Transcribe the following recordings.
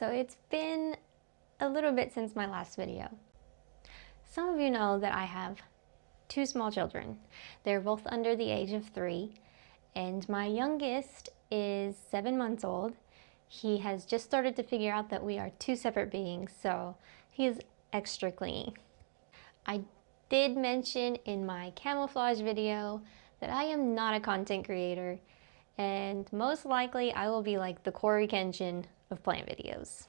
So it's been a little bit since my last video. Some of you know that I have two small children. They're both under the age of 3, and my youngest is 7 months old. He has just started to figure out that we are two separate beings, so he is extra clingy. I did mention in my camouflage video that I am not a content creator, and most likely I will be like the Corey Kenshin of plant videos.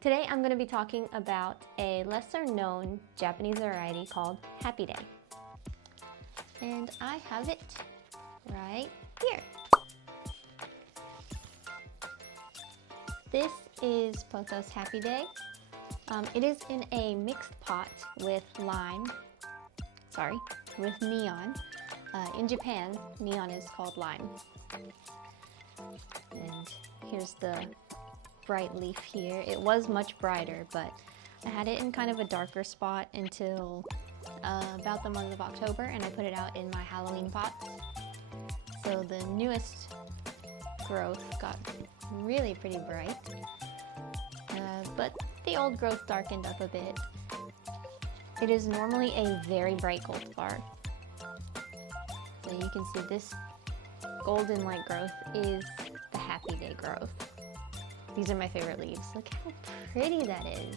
Today I'm going to be talking about a lesser known Japanese variety called Happy Day. And I have it right here. This is Pothos Happy Day. It is in a mixed pot with neon. In Japan, neon is called lime. And here's the bright leaf here. It was much brighter, but I had it in kind of a darker spot until about the month of October, and I put it out in my Halloween pot. So the newest growth got really pretty bright, but the old growth darkened up a bit. It is normally a very bright cultivar. So you can see this golden light growth is the Happy Day growth. These are my favorite leaves. Look how pretty that is.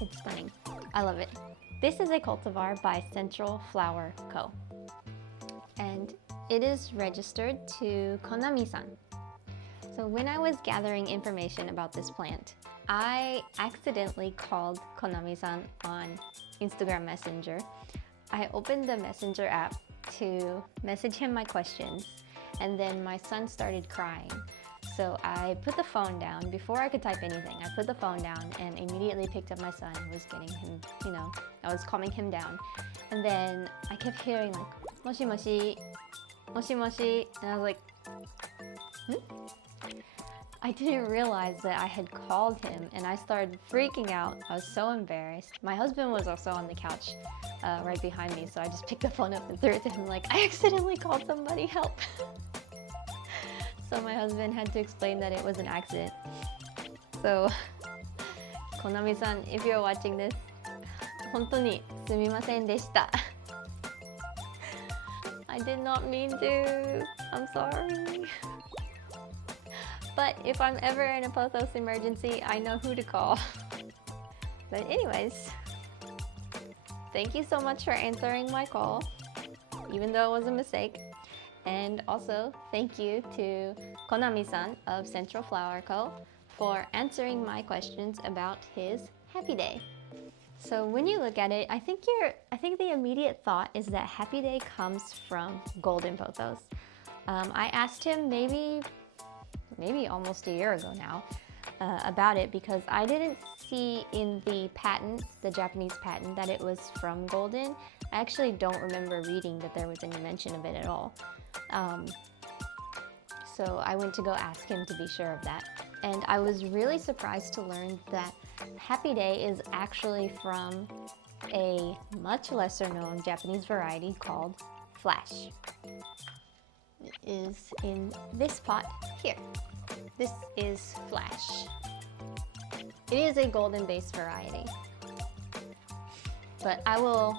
It's stunning. I love it. This is a cultivar by Central Flower Co. And it is registered to Konami-san. So when I was gathering information about this plant, I accidentally called Konami-san on Instagram Messenger. I opened the Messenger app to message him my questions, and then my son started crying. So I put the phone down. Before I could type anything, I put the phone down and immediately picked up my son and was getting him, I was calming him down. And then I kept hearing like, moshi moshi, moshi moshi, and I was like, I didn't realize that I had called him, and I started freaking out. I was so embarrassed. My husband was also on the couch right behind me, so I just picked the phone up and threw it to him like, I accidentally called somebody, help. So my husband had to explain that it was an accident. So, Konami-san, if you're watching this, 本当にすみませんでした。I did not mean to. I'm sorry. But if I'm ever in a Pothos emergency, I know who to call. But anyways, thank you so much for answering my call, even though it was a mistake. And also, thank you to Konami-san of Central Flower Co. for answering my questions about his Happy Day. So when you look at it, I think the immediate thought is that Happy Day comes from golden pothos. I asked him maybe almost a year ago now about it, because I didn't see in the patent, the Japanese patent, that it was from golden. I actually don't remember reading that there was any mention of it at all. So I went to go ask him to be sure of that. And I was really surprised to learn that Happy Day is actually from a much lesser known Japanese variety called Flash. It is in this pot here. This is Flash. It is a golden based variety. But I will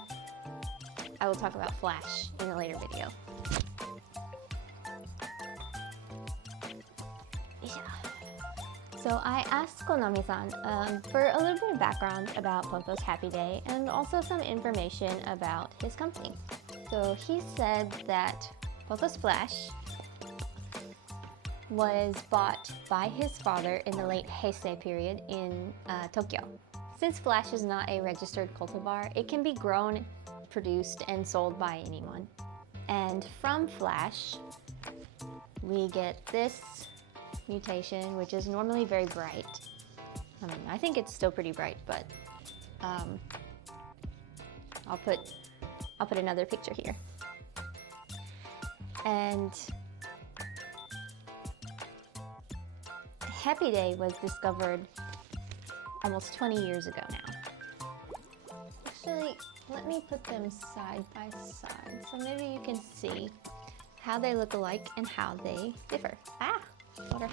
talk about Flash in a later video. So I asked Konami-san for a little bit of background about Pothos Happy Day and also some information about his company. So he said that Pothos Flash was bought by his father in the late Heisei period in Tokyo. Since Flash is not a registered cultivar, it can be grown, produced, and sold by anyone. And from Flash, we get this mutation, which is normally very bright. I mean, I think it's still pretty bright, but I'll put another picture here. And Happy Day was discovered almost 20 years ago now. Actually, let me put them side by side so maybe you can see how they look alike and how they differ. Ah, water.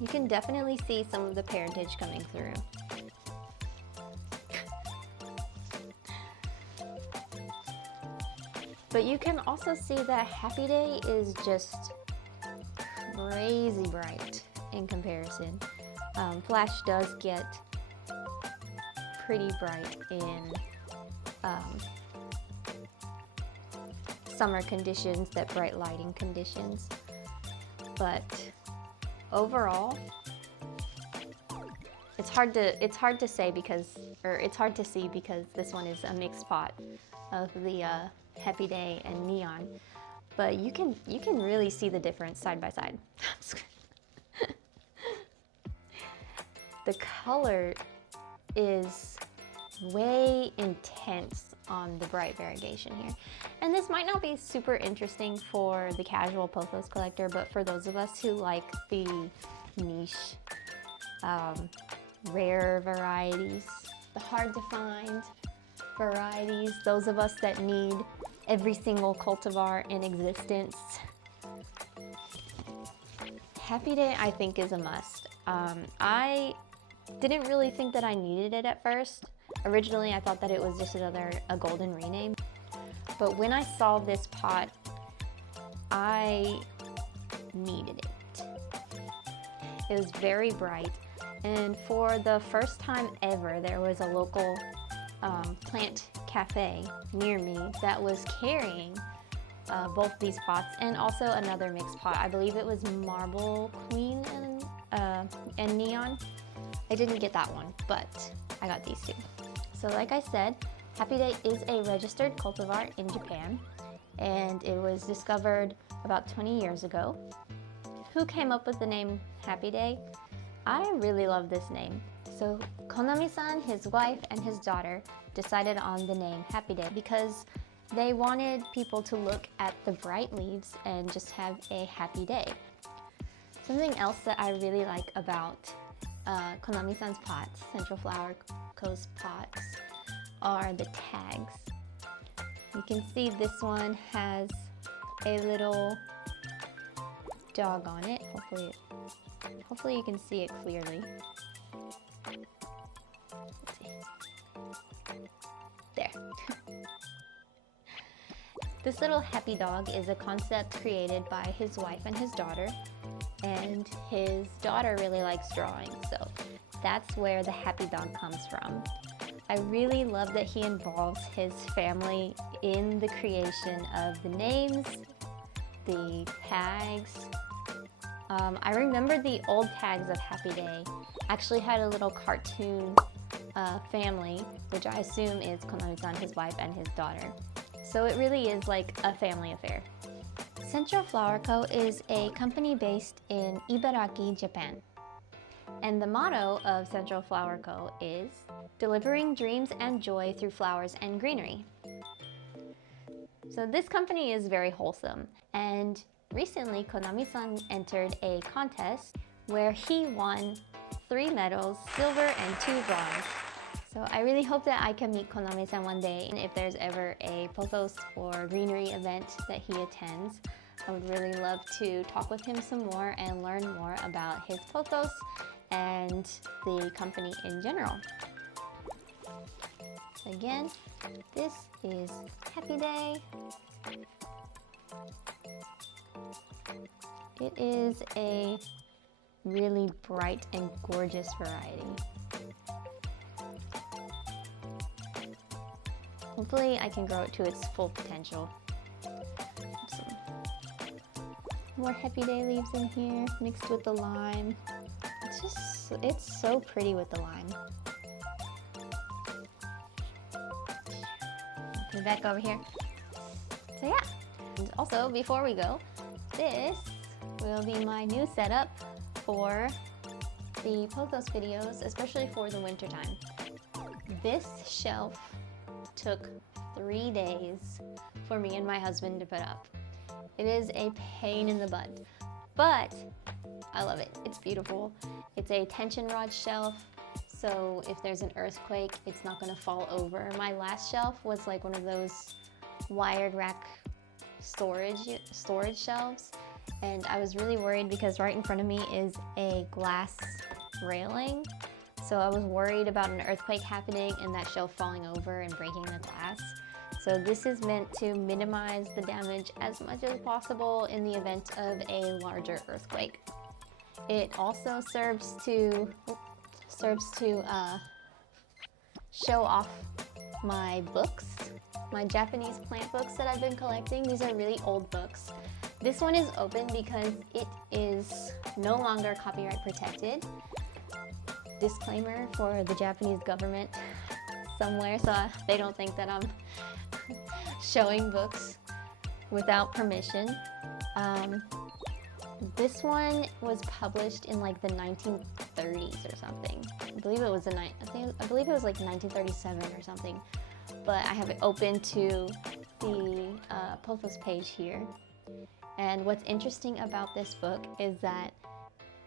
You can definitely see some of the parentage coming through. But you can also see that Happy Day is just crazy bright in comparison. Flash does get pretty bright in summer conditions, that bright lighting conditions. But overall, it's hard to say because, or it's hard to see because this one is a mixed pot of the Happy Day and Neon. But you can really see the difference side by side. The color is way intense on the bright variegation here. And this might not be super interesting for the casual Pothos collector, but for those of us who like the niche, rare varieties, the hard to find varieties, those of us that need every single cultivar in existence, Happy Day I think is a must. I didn't really think that I needed it at first. Originally I thought that it was just a golden rename, but when I saw this pot, I needed it. It was very bright, and for the first time ever, there was a local plant cafe near me that was carrying both these pots and also another mixed pot. I believe it was Marble Queen and Neon. I didn't get that one, but I got these two. So like I said, Happy Day is a registered cultivar in Japan, and it was discovered about 20 years ago. Who came up with the name Happy Day? I really love this name. So Konami-san, his wife, and his daughter decided on the name Happy Day because they wanted people to look at the bright leaves and just have a happy day. Something else that I really like about Konami-san's pots, Central Flower Co.'s pots, are the tags. You can see this one has a little dog on it. Hopefully you can see it clearly. Let's see. There. This little happy dog is a concept created by his wife and his daughter, and his daughter really likes drawing, so that's where the happy dog comes from. I really love that he involves his family in the creation of the names, the tags. I remember the old tags of Happy Day actually had a little cartoon family, which I assume is Konami-san, his wife, and his daughter. So it really is like a family affair. Central Flower Co. is a company based in Ibaraki, Japan. And the motto of Central Flower Co. is delivering dreams and joy through flowers and greenery. So this company is very wholesome, and recently Konami-san entered a contest where he won 3 medals, silver and 2 bronze. So I really hope that I can meet Konami-san one day, and if there's ever a Pothos or greenery event that he attends, I would really love to talk with him some more and learn more about his Pothos and the company in general. So again, this is Happy Day. It is a really bright and gorgeous variety. Hopefully I can grow it to its full potential. Some more Happy Day leaves in here mixed with the lime. It's so pretty with the lime. Put it back over here. So yeah, and also before we go, this will be my new setup for the Pothos videos, especially for the winter time. This shelf took 3 days for me and my husband to put up. It is a pain in the butt, but I love it. It's beautiful. It's a tension rod shelf, so if there's an earthquake, it's not gonna fall over. My last shelf was like one of those wired rack storage shelves, and I was really worried because right in front of me is a glass railing. So I was worried about an earthquake happening and that shelf falling over and breaking the glass. So this is meant to minimize the damage as much as possible in the event of a larger earthquake. It also serves to show off my books, my Japanese plant books that I've been collecting. These are really old books. This one is open because it is no longer copyright protected. Disclaimer for the Japanese government somewhere, so they don't think that I'm showing books without permission. This one was published in like the 1930s or something. I believe it was like 1937 or something. But I have it open to the Pothos page here. And what's interesting about this book is that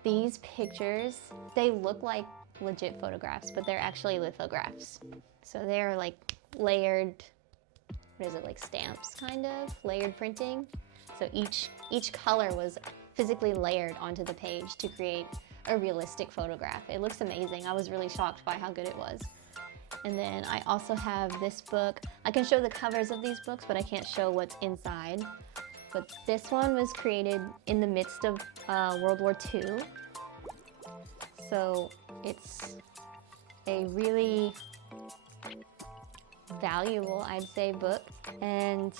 these pictures, they look like legit photographs, but they're actually lithographs. So they're like layered, what is it, like stamps kind of, layered printing. So each color was physically layered onto the page to create a realistic photograph. It looks amazing. I was really shocked by how good it was. And then I also have this book. I can show the covers of these books, but I can't show what's inside. But this one was created in the midst of World War II. So it's a really valuable, I'd say, book. And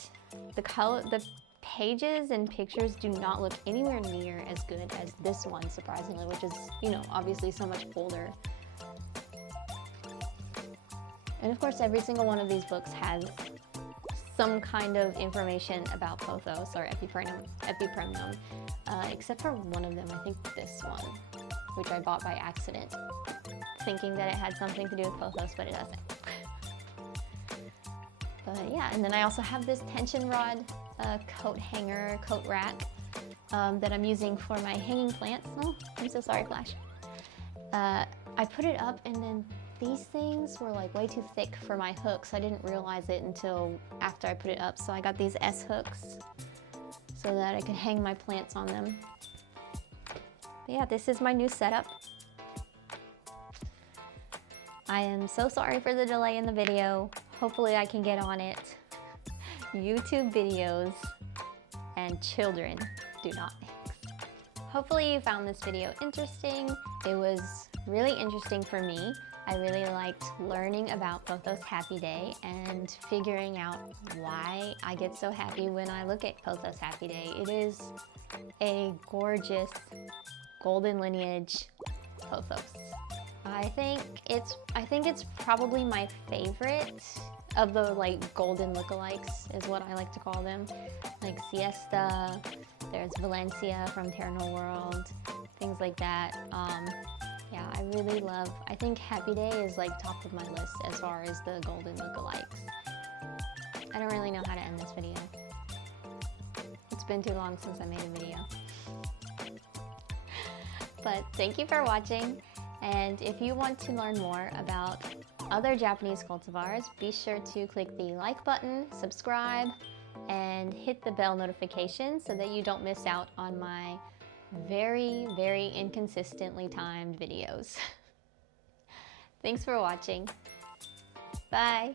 the pages and pictures do not look anywhere near as good as this one, surprisingly, which is, you know, obviously so much older. And of course, every single one of these books has some kind of information about Pothos or Epipremnum, except for one of them, I think this one, which I bought by accident, thinking that it had something to do with Pothos, but it doesn't. But yeah, and then I also have this tension rod coat rack that I'm using for my hanging plants. Oh, I'm so sorry, Flash. I put it up and then these things were like way too thick for my hooks. I didn't realize it until after I put it up. So I got these S hooks so that I could hang my plants on them. But yeah, this is my new setup. I am so sorry for the delay in the video. Hopefully I can get on it. YouTube videos and children do not mix. Hopefully you found this video interesting. It was really interesting for me. I really liked learning about Pothos Happy Day and figuring out why I get so happy when I look at Pothos Happy Day. It is a gorgeous golden lineage Pothos. I think it's probably my favorite of the like golden lookalikes is what I like to call them. Like Siesta, there's Valencia from Teruno World, things like that. Yeah, I think Happy Day is like top of my list as far as the golden lookalikes. I don't really know how to end this video. It's been too long since I made a video. But thank you for watching, and if you want to learn more about other Japanese cultivars, be sure to click the like button, subscribe, and hit the bell notification so that you don't miss out on my very, very inconsistently timed videos. Thanks for watching. Bye!